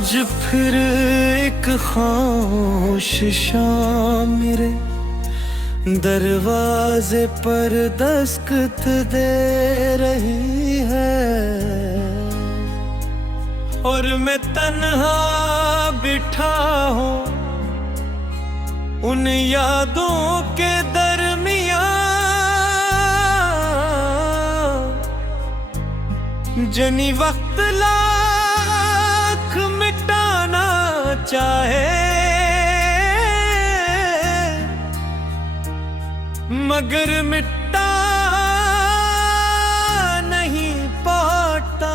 आज फिर एक खामोश शाम मेरे दरवाजे पर दस्तक दे रही है, और मैं तन्हा बिठा हूँ उन यादों के दरमियाँ। जनी वक्त लाख मिटाना चाहे मगर मिटा नहीं पाता।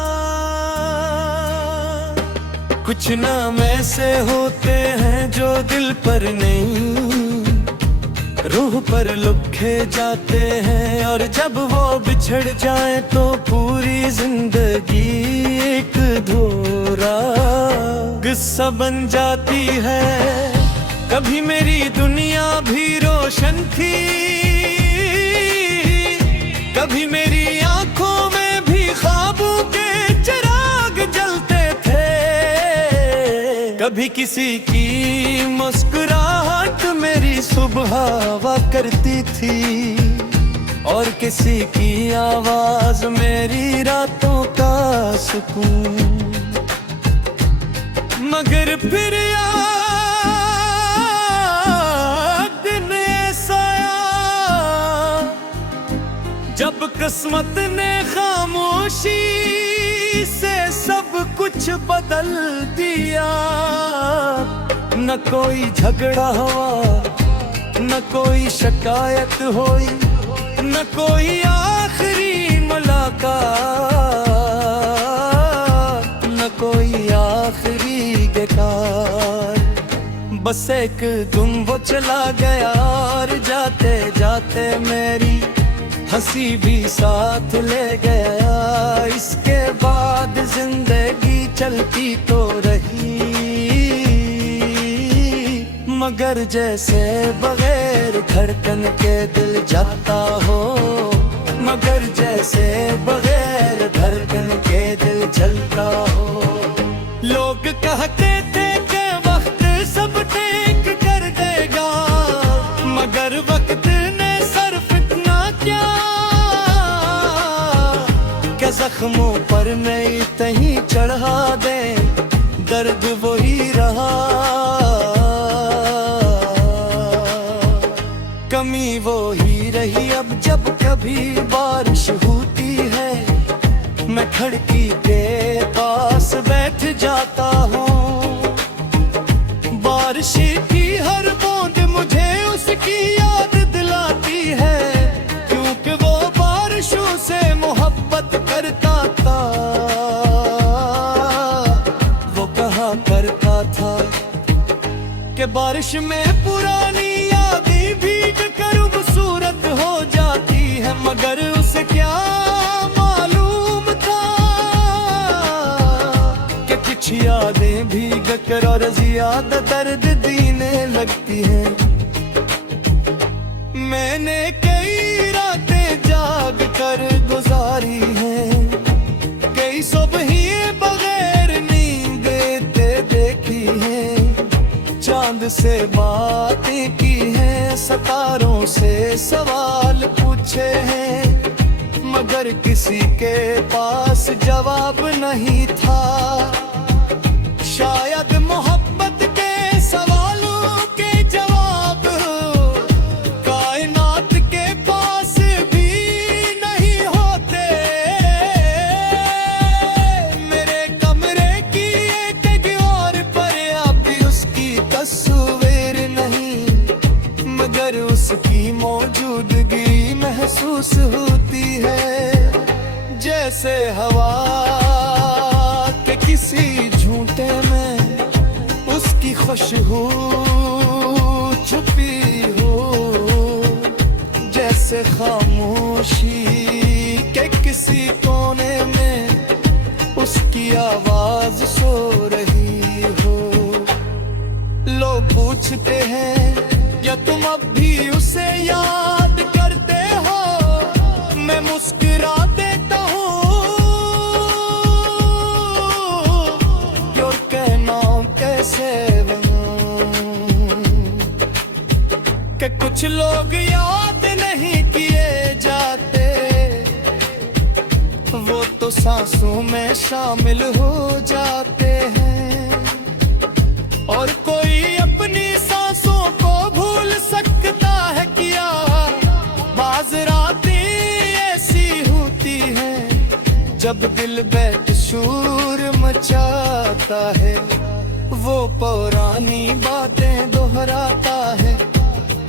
कुछ नाम ऐसे होते हैं जो दिल पर नहीं रूह पर लिखे जाते हैं, और जब वो बिछड़ जाए तो पूरी जिंदगी एक अधूरा किस्सा बन जाती है। कभी मेरी दुनिया भी रोशन थी, कभी मेरी आंखों में भी ख्वाबों के चिराग जलते थे, कभी किसी की मुस्कुराहट मेरी सुबह हुआ करती थी, और किसी की आवाज मेरी रातों का सुकून। मगर फिर दिन ऐसा जब किस्मत ने खामोशी से सब कुछ बदल दिया। न कोई झगड़ा हुआ, न कोई शिकायत हुई, न कोई आखिरी मुलाकात, न कोई आखिरी बेकार। बस एक दिन वो चला गया और जाते जाते मेरी हंसी भी साथ ले गया। इसके बाद जिंदगी चलती तो रही, मगर जैसे बगैर धड़कन के दिल जाता हो, मगर जैसे बगैर धड़कन के दिल चलता हो। लोग कहते थे कि वक्त सब ठीक कर देगा, मगर वक्त ने सिर्फ इतना क्या कि जख्मों पर नई तहीं चढ़ा दे, दर्द वही रहा, कमी वो ही रही। अब जब कभी बारिश होती है मैं खिड़की के पास बैठ जाता हूँ। बारिश की हर बूंद मुझे उसकी याद दिलाती है, क्योंकि वो बारिशों से मोहब्बत करता था। वो कहा करता था कि बारिश में पुरानी यादें भीग कर खूबसूरत हो जाती है, मगर उसे क्या मालूम था कि कुछ यादें भीग कर और ज्यादा दर्द देने लगती हैं। मैंने कई रातें जाग कर गुजारी हैं, कई सुबहें बगैर नींद देखी हैं, चांद से बातें की हैं, सितारों से सवाल पूछे हैं, मगर किसी के पास जवाब नहीं था। शायद मोहब्बत के सवालों के जवाब कायनात के पास भी नहीं होते। मेरे कमरे की एक दीवार पर अभी उसकी तस्वीर नहीं, मगर उसकी मौजूदगी महसूस होती है। जैसे हवा के किसी झूठे में उसकी खुशबू छुपी हो, जैसे खामोशी के किसी कोने में उसकी आवाज सो रही हो। लोग पूछते हैं क्या तुम अब भी उसे याद करते हो, मैं मुस्कुरा देता हूँ और कहना कुछ लोग याद नहीं किए जाते, वो तो सांसों में शामिल हो जाते हैं। और कोई अपनी सांसों को भूल सकता है क्या, बाज़ रातें ऐसी होती हैं जब दिल बैठ शूर मचाता है। वो पुरानी बातें दोहराता है,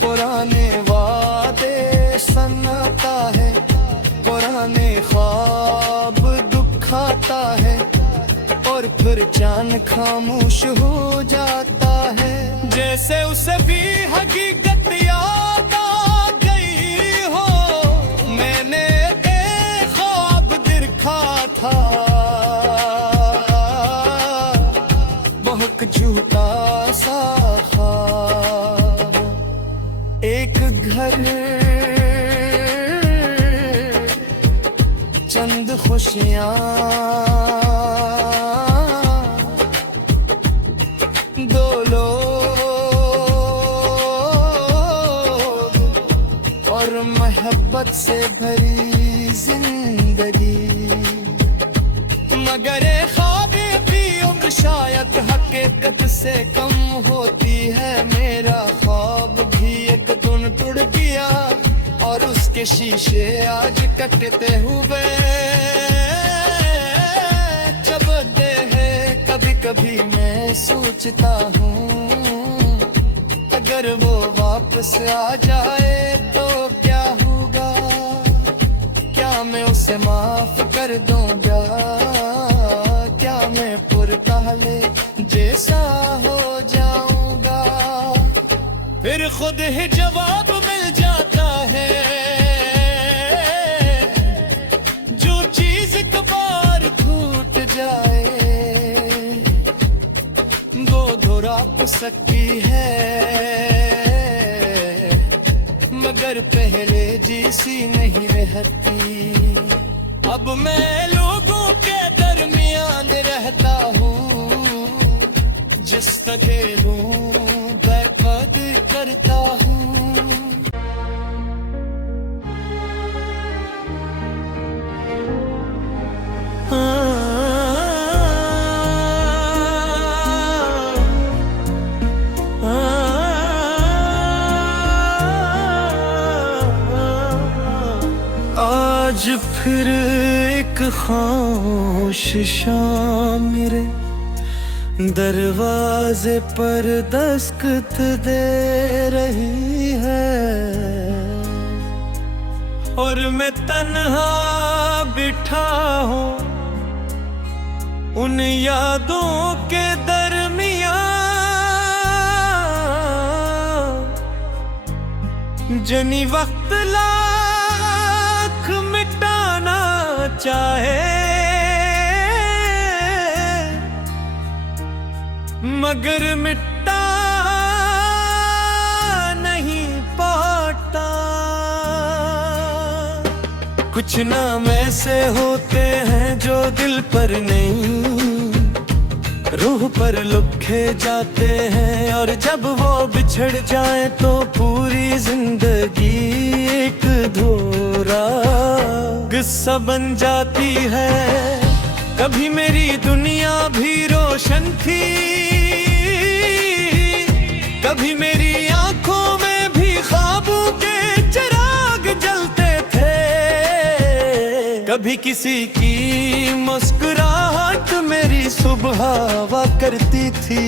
पुराने वादे सनाता है, पुराने ख्वाब दुखाता है, और फिर चांद खामोश हो जाता है। जैसे उसे भी हकीकत याद आ गई हो, मैंने एक ख्वाब देखा था, बहुत झूठा सा ख्वाब। एक घर, चंद खुशियाँ, दो लोग और मोहब्बत से भरी जिंदगी। मगर ख्वाब की उम्र शायद हकीकत से कम होती है। मेरा ख्वाब भी एक दिन टूट गया और उसके शीशे आज कटते हुए चबते हैं। कभी कभी मैं सोचता हूँ, अगर वो वापस आ जाए तो क्या होगा, क्या मैं उसे माफ कर दूंगा, क्या मैं पुरकाले जैसा हो जाऊंगा। फिर खुद ही जवाब मिल जाता है, जो चीज एक बार छूट जाए वो दोहरा सकती है, मगर पहले जैसी नहीं रहती। अब मैं लोगों के दरमियान रहता हूँ, जिस तरह हूँ बेकदर करता हूँ। आज फिर एक खामोश शाम मेरे दरवाजे पर दस्तक दे रही है, और मैं तन्हा बिठा हूँ उन यादों के दरमियान। जनी वक्त लाख मिटाना चाहे, मगर मिटा नहीं पाता। कुछ नाम ऐसे होते हैं जो दिल पर नहीं, रूह पर लिखे जाते हैं, और जब वो बिछड़ जाए तो पूरी जिंदगी एक अधूरा किस्सा बन जाती है। कभी मेरी दुनिया भी रोशन थी, कभी मेरी आंखों में भी ख्वाबों के चिराग जलते थे, कभी किसी की मुस्कुराहट मेरी सुबह हुआ करती थी,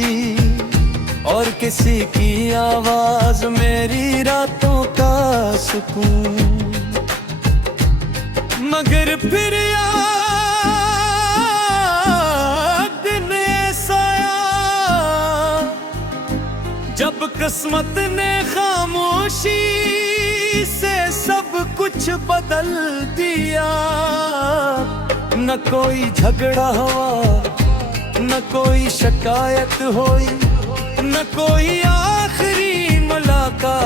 और किसी की आवाज मेरी रातों का सुकून। मगर फिर दिन ऐसा आया जब किस्मत ने खामोशी से सब कुछ बदल दिया। न कोई झगड़ा हुआ, न कोई शिकायत हुई, न कोई आखिरी मुलाकात,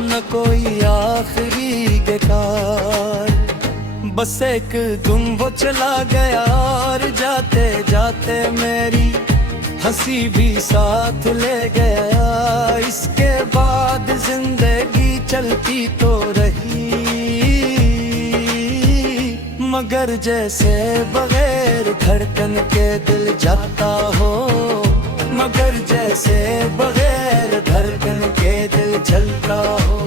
न कोई आखिरी बेकार। बस एक दिन वो चला गया और जाते जाते मेरी हंसी भी साथ ले गया। इसके बाद जिंदगी चलती तो रही, मगर जैसे बगैर धड़कन के दिल जाता हो, मगर जैसे बगैर धड़कन के दिल चलता हो।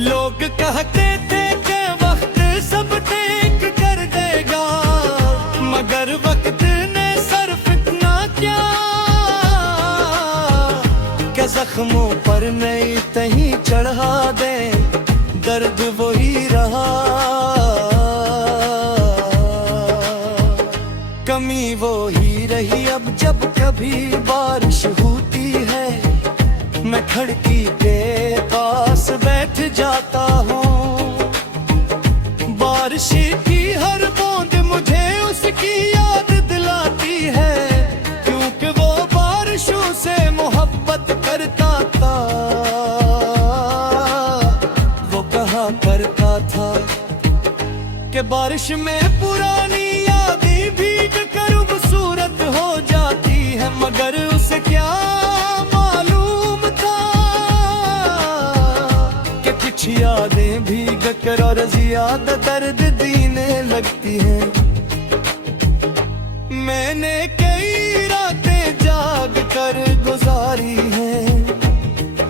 लोग कहते थे कि वक्त सब ठीक कर देगा, मगर वक्त ने सिर्फ इतना क्या कि जख्मों पर नई तही चढ़ा दे, दर्द वही रहा, कमी वो ही रही। अब जब कभी बारिश होती है, मैं खिड़की के पास बैठ जाता हूँ, बारिश की हर बूंद मुझे उसकी याद दिलाती है, क्योंकि वो बारिशों से मोहब्बत करता था। वो कहा करता था कि बारिश में पुरानी यादें भीग कर खूबसूरत हो जाती है, मगर उसे क्या मालूम था कि कुछ यादें भीग कर और ज्यादा दर्द देने लगती हैं। मैंने कई रातें जाग कर गुजारी हैं,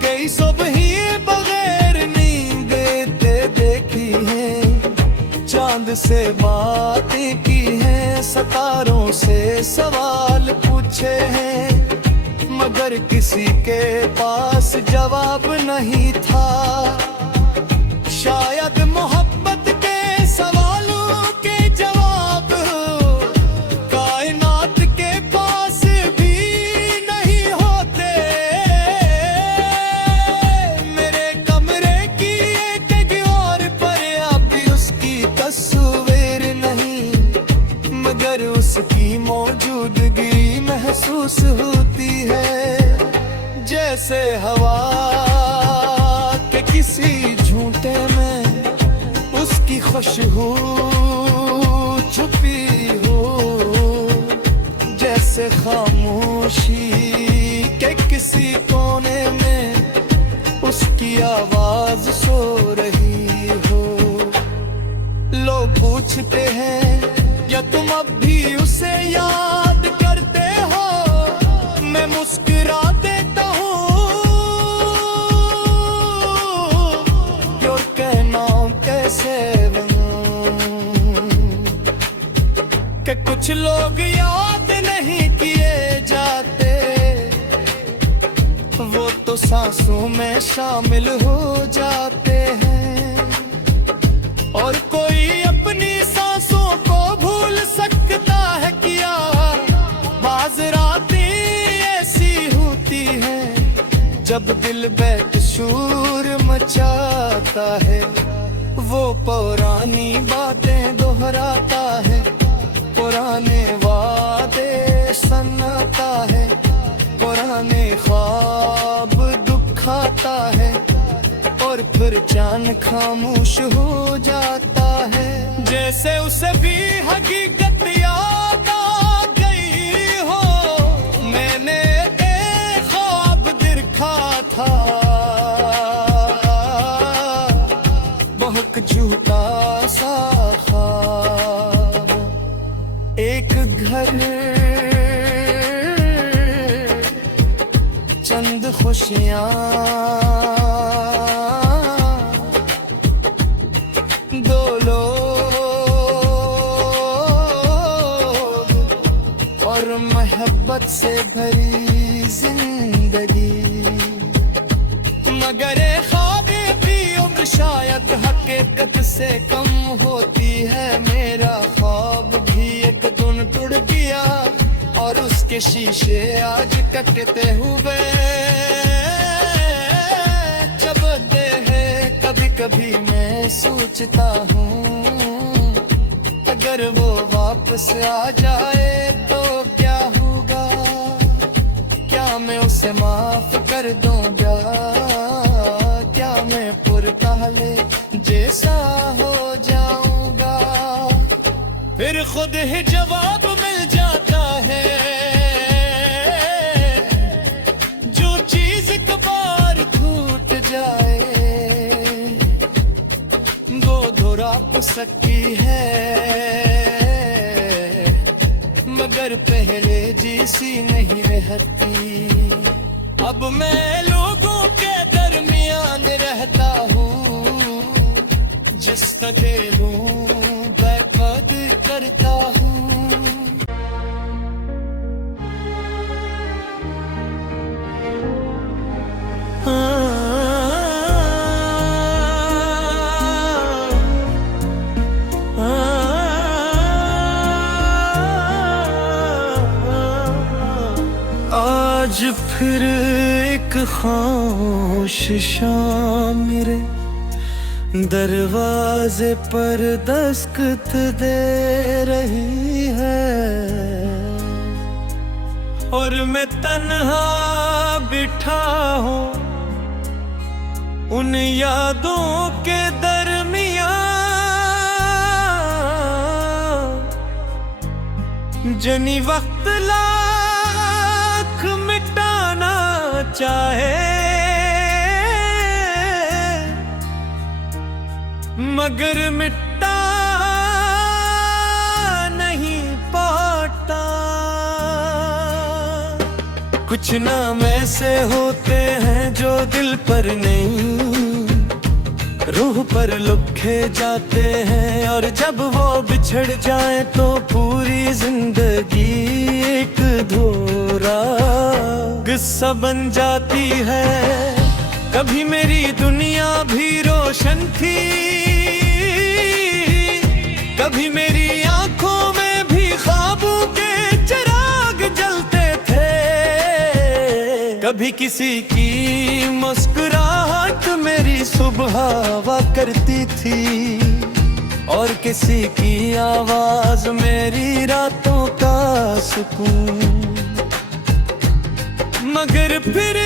कई सुबहें बगैर नींद दे देखी हैं, चांद से बातें की हैं, सितारों से सवाल पूछे हैं, मगर किसी के पास जवाब नहीं था। शायद मोहब्बत के सवालों के जवाब कायनात के पास भी नहीं होते। मेरे कमरे की एक दीवार पर अभी उसकी तस्वीर नहीं, मगर उसकी मौजूदगी महसूस होती है। जैसे हवा के किसी झूठे में उसकी खुशबू छुपी हो, जैसे खामोशी के किसी कोने में उसकी आवाज सो रही हो। लोग पूछते हैं क्या तुम अब भी उसे याद करते हो, मैं मुस्कुरा देता हूँ और कहना कैसे कि कुछ लोग याद नहीं किए जाते, वो तो सांसों में शामिल हो जाते हैं, और कोई अपनी सांसों को भूल सकता है क्या, बाज रातें ऐसी होती हैं जब दिल बैठ शूर मचाता है, वो पुरानी बातें दोहराता है, पुराने वादे सनाता है, पुराने ख्वाब दुखाता है, और फिर चांद खामोश हो जाता है। जैसे उसे भी हकीकत याद आ गई हो, मैंने एक ख्वाब देखा था, बहुत झूठा सा ख्वाब। एक घर, चंद खुशियाँ, दो लोग और मोहब्बत से भरी जिंदगी, मगर ख्वाब भी उम्र शायद हकीकत से कम होती है। मेरा ख्वाब भी एक दिन टूट गया और उसके शीशे आज कटते हुए चबते हैं। कभी कभी मैं सोचता हूँ अगर वो वापस आ जाए तो क्या होगा, क्या मैं उसे माफ कर दूंगा, क्या मैं पुरकाले जैसा हो जाऊंगा। फिर खुद ही जवाब मिल जाता है, जो चीज है, मगर पहले जैसी नहीं रहती। अब मैं लोगों के दरमियान रहता हूँ, जिस तरह लूं बेकद करता हूँ। आज फिर एक खामोश शाम मेरे दरवाजे पर दस्तक दे रही है, और मैं तन्हा बिठा हूँ उन यादों के दरमियान, जनी वक्त लाख मिटाना चाहे, मगर मिटा नहीं पाता। कुछ नाम ऐसे होते हैं जो दिल पर नहीं, रूह पर लिखे जाते हैं, और जब वो बिछड़ जाए तो पूरी जिंदगी एक धोरा किस्सा बन जाती है। कभी मेरी दुनिया भी रोशन थी, कभी मेरी आंखों में भी ख्वाबों के चिराग जलते थे, कभी किसी की मुस्कुराहट मेरी सुबह हुआ करती थी, और किसी की आवाज मेरी रातों का सुकून। मगर फिर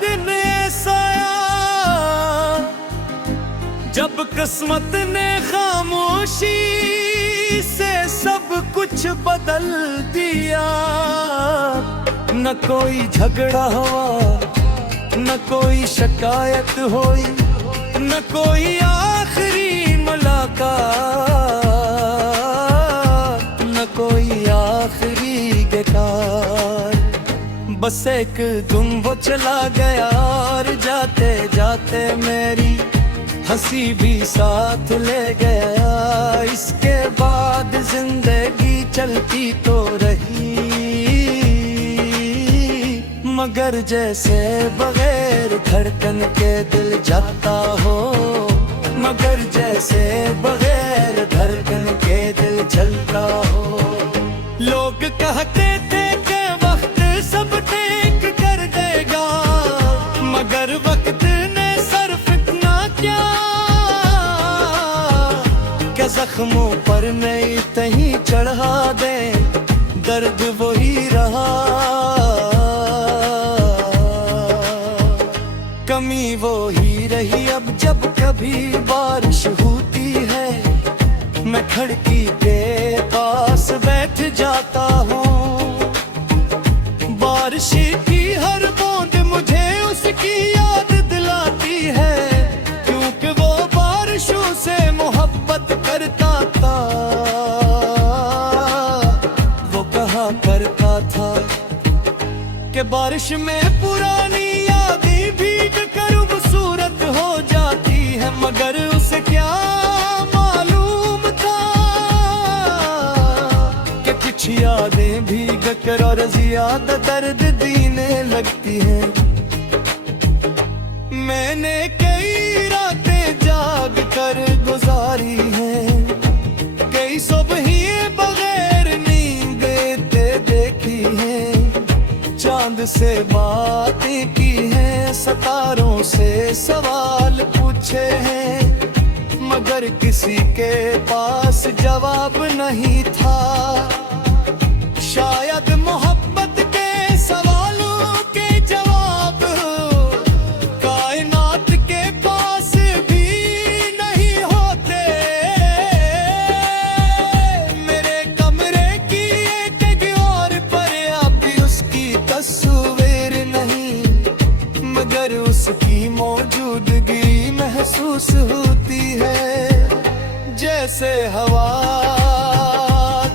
दिन ऐसा आया जब किस्मत ने खामोशी से सब कुछ बदल दिया। न कोई झगड़ा हुआ, न कोई शिकायत हुई, न कोई आखिरी मुलाकात, न कोई आखिरी बेकार। बस एक दिन वो चला गया, और जाते जाते मेरी हंसी भी साथ ले गया। इसके बाद जिंदगी चलती तो रही, मगर जैसे बगैर धड़कन के दिल जाता हो, मगर जैसे बगैर धड़कन के दिल चलता हो। लोग कहते थे कि वक्त सब ठीक कर देगा, मगर वक्त ने सिर्फ इतना क्या कि जख्मों पर नई तही चढ़ा दे, दर्द वही रहा, कमी वो ही रही। अब जब कभी बारिश होती है, मैं खिड़की के पास बैठ जाता हूँ। बारिश की हर बूंद मुझे उसकी याद दिलाती है, क्योंकि वो बारिशों से मोहब्बत करता था। वो कहा करता था कि बारिश में पुरानी यादें भीग कर खूबसूरत हो जाती है, मगर उसे क्या मालूम था कि कुछ यादें भीग कर और ज्यादा दर्द देने लगती हैं। मैंने कई रातें जाग कर गुजारी हैं, कई सुबहें बगैर नींद देखी हैं, चांद से बातें की हैं, सितारों से सवाल पूछे हैं, मगर किसी के पास जवाब नहीं था। शायद मोहब्बत के सवालों के जवाब कायनात के पास भी नहीं होते। मेरे कमरे की एक दीवार पर अभी उसकी तस्वीर नहीं, मगर उसकी मौजूदगी महसूस होती। जैसे हवा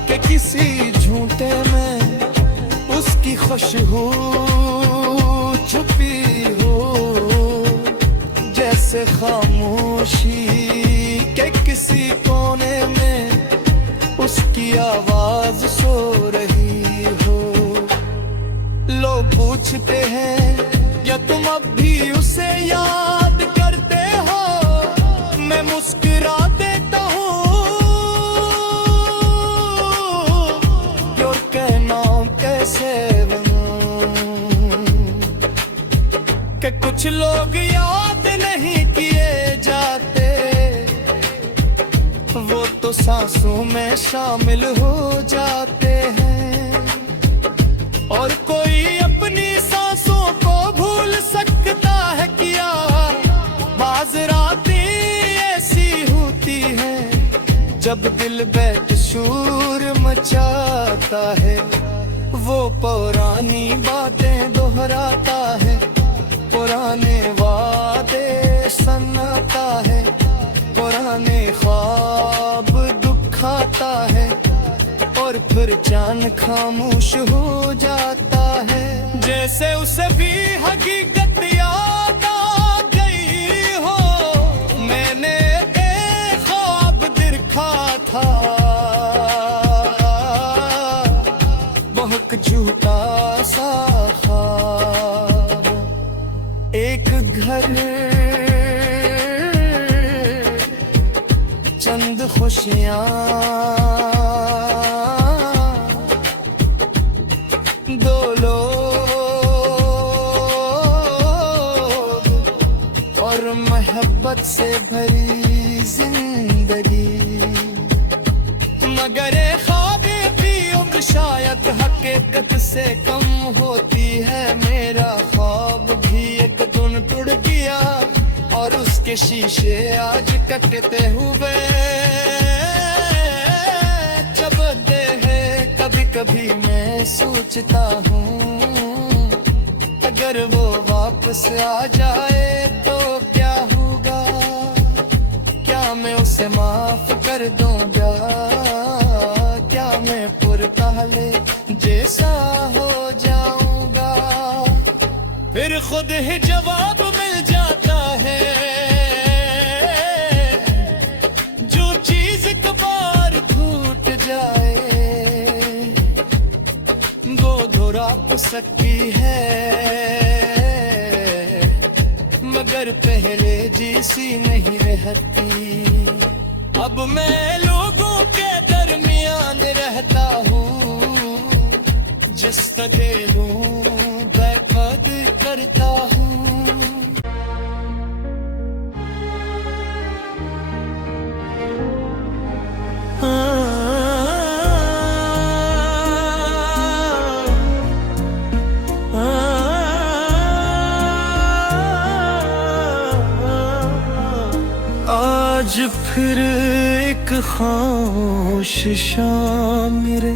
के किसी झूठे में उसकी खुशबू छुपी हो, जैसे खामोशी के किसी कोने में उसकी आवाज सो रही हो। लोग पूछते हैं या तुम अब भी उसे याद करते हो, मैं मुस्कुरा देता हूँ और कहना कैसे कि कुछ लोग याद नहीं किए जाते, वो तो सांसों में शामिल हो जाते हैं। और कोई अपनी सांसों को भूल सकता है क्या, बाज़ रातें ऐसी होती हैं जब दिल बेकसूर मचाता है। वो पुरानी बातें दोहराता है, पुराने वादे सनाता है, पुराने ख्वाब दुखाता है और फिर चांद खामोश हो जाता है। जैसे उसे भी हकीकत याद आ गई हो, मैंने एक ख्वाब देखा था, बहुत झूठा सा ख्वाब। एक घर, चंद खुशियाँ, दो लोग और मोहब्बत से भरी जिंदगी। मगर ख्वाब भी उम्र शायद हकीकत से कम होती है। मेरा ख्वाब भी एक दिन टूट गया और उसके शीशे आज कटते हुए चबते हैं। कभी कभी मैं सोचता हूँ अगर वो वापस आ जाए तो क्या होगा, क्या मैं उसे माफ कर दूंगा, क्या मैं पुरकाले जैसा हो जाऊंगा। फिर खुद ही जवाब मिल जाता है, जो चीज एक बार टूट जाए वो दोहरा सकती है, मगर पहले जैसी नहीं रहती। अब मैं लोगों के दरमियान रहता हूँ, जिस तरह हूँ बेकद करता हूँ। आज फिर एक खामोश शाम मेरे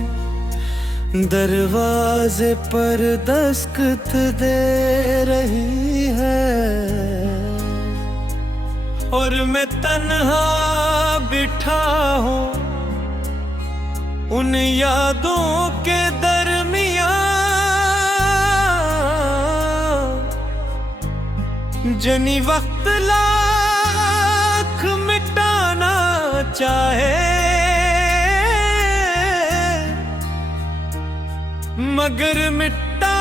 दरवाजे पर दस्तक दे रही है और मैं तन्हा बिठा हूँ उन यादों के दरमियाँ। जनी वक्त लाख मिटाना चाहे मगर मिटा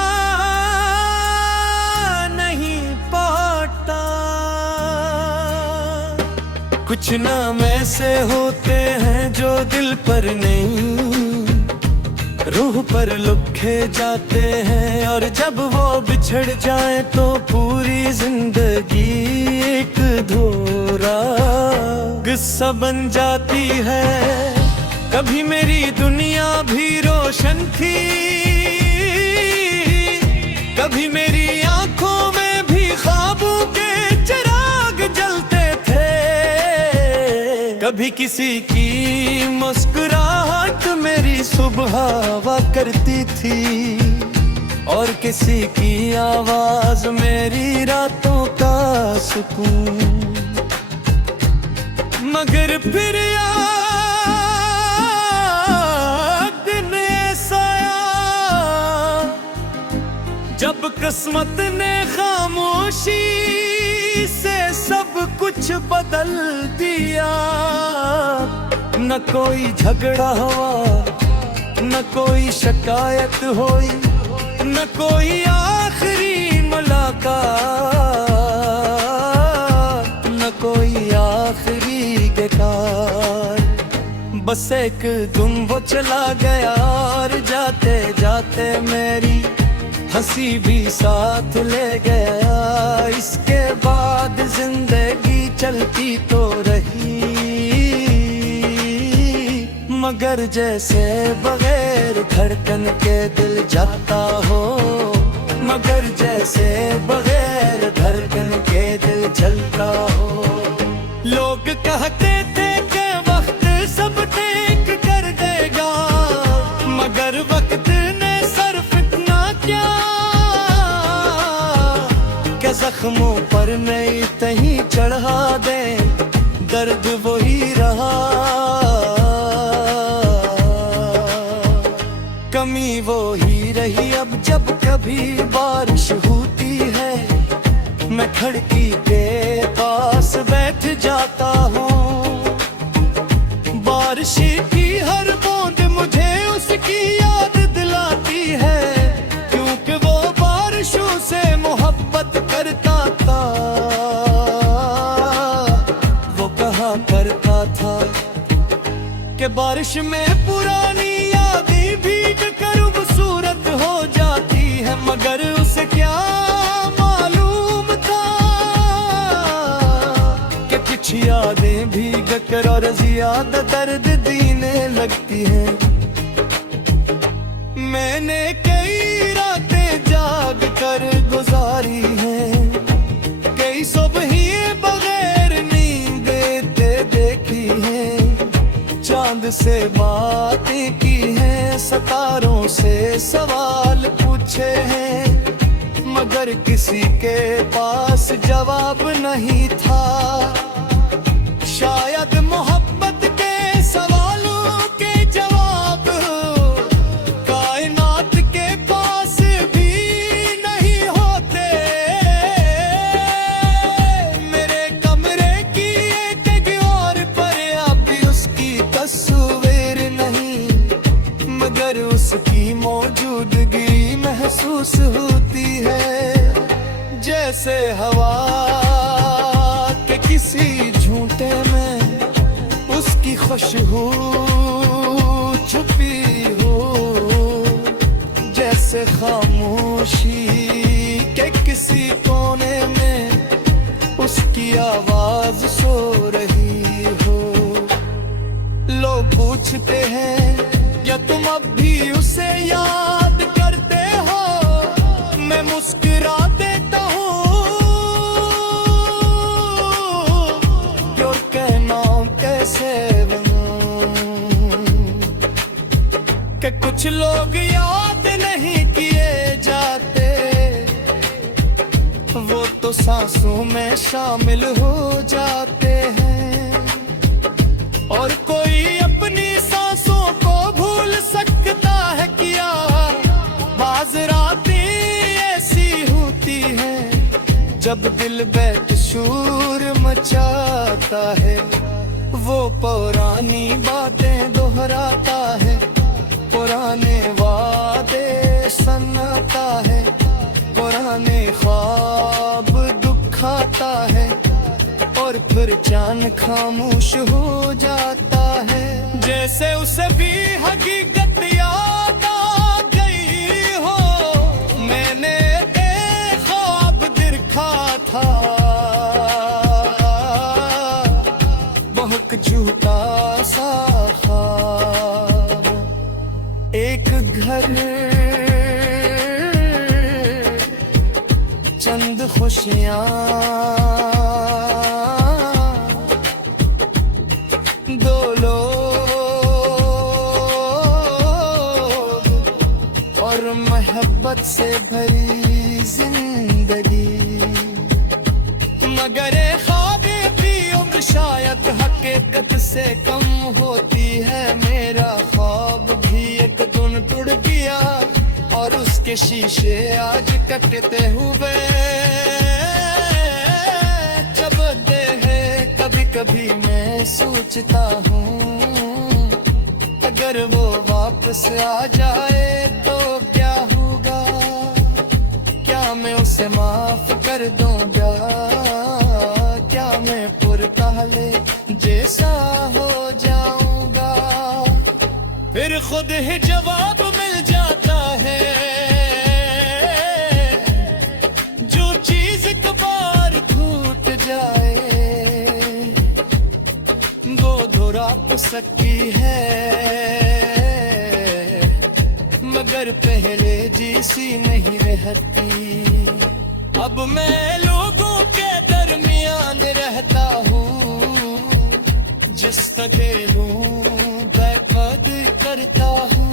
नहीं पाता। कुछ नाम ऐसे होते हैं जो दिल पर नहीं, रूह पर लिखे जाते हैं और जब वो बिछड़ जाए तो पूरी जिंदगी एक अधूरा किस्सा बन जाती है। कभी मेरी दुनिया भी रोशन थी, कभी मेरी आंखों में भी ख्वाबों के चिराग जलते थे, कभी किसी की मुस्कुराहट मेरी सुबह हुआ करती थी और किसी की आवाज मेरी रातों का सुकून। मगर फिर यार जब किस्मत ने खामोशी से सब कुछ बदल दिया, न कोई झगड़ा हुआ, न कोई शिकायत हुई, न कोई आखिरी मुलाकात, न कोई आखिरी बेकार। बस एक दिन वो चला गया और जाते जाते मेरी हंसी भी साथ ले गया। इसके बाद जिंदगी चलती तो रही, मगर जैसे बगैर धड़कन के दिल जाता हो, मगर जैसे बगैर धड़कन के दिल चलता हो। लोग कहते थे कि वक्त सब ठीक कर देगा, मगर वक्त ने सिर्फ इतना क्या कि जख्मों पर नई तही चढ़ा दे, दर्द वही रहा, कमी वो ही रही। अब जब कभी बारिश होती है, मैं खिड़की के पास बैठ जाता हूँ। बारिश की हर बूंद मुझे उसकी याद दिलाती है, क्योंकि वो बारिशों से मोहब्बत करता था। वो कहा करता था कि बारिश में पुरानी यादें भीग कर खूबसूरत हो जाती है, मगर उसे क्या मालूम था कि कुछ यादें भीग कर और ज्यादा दर्द देने लगती हैं। मैंने कई रातें जाग कर गुजारी हैं, कई सुबहें बगैर नींद देखी हैं, चांद से बातें की हैं, सितारों से सवाल पूछे हैं, मगर किसी के पास जवाब नहीं था। शायद मोहब्बत के सवालों के जवाब कायनात के पास भी नहीं होते। मेरे कमरे की एक दीवार पर अभी उसकी तस्वीर नहीं, मगर उसकी मौजूदगी महसूस होती है। जैसे हवा के किसी झूठे में उसकी खुशबू छुपी हो, जैसे खामोशी के किसी कोने में उसकी आवाज सो रही हो। लोग पूछते हैं क्या तुम अब भी उसे याद करते हो, मैं मुस्कुरा देता हूँ और कहना कैसे कि कुछ लोग याद नहीं किए जाते, वो तो सांसों में शामिल हो जाते हैं। और कोई अपनी सांसों को भूल सकता है क्या, बाज़ रातें ऐसी होती हैं जब दिल बेकसूर मचाता है। वो पुरानी बातें दोहराता है, पुराने वादे सनाता है, पुराने ख्वाब दुखाता है, और फिर चांद खामोश हो जाता है। जैसे उसे भी हकीकत याद आ गई हो, मैंने एक ख्वाब देखा था, बहुत झूठा सा ख्वाब। एक घर, चंद खुशियाँ, दो लोग और मोहब्बत से भरी जिंदगी। मगर ख्वाबे की उम्र शायद हकीकत से कम होती है। मेरा ख्वाब भी एक दिन टूट गया और उसके के शीशे आज कटते हुए चबते हैं। कभी कभी मैं सोचता हूँ अगर वो वापस आ जाए तो क्या होगा। क्या मैं उसे माफ कर दूंगा, क्या मैं पुरकाले जैसा हो जाऊंगा। फिर खुद ही जवाब मिल जाता है, जो चीज एक बार टूट जाए वो दोहरा सकती है, मगर पहले जैसी नहीं रहती। अब मैं लोगों के दरमियान रहता हूँ, जिस तरह हूँ बेकद करता हूँ।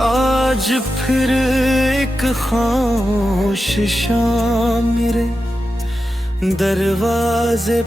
आज फिर एक खामोश शाम मेरे दरवाजे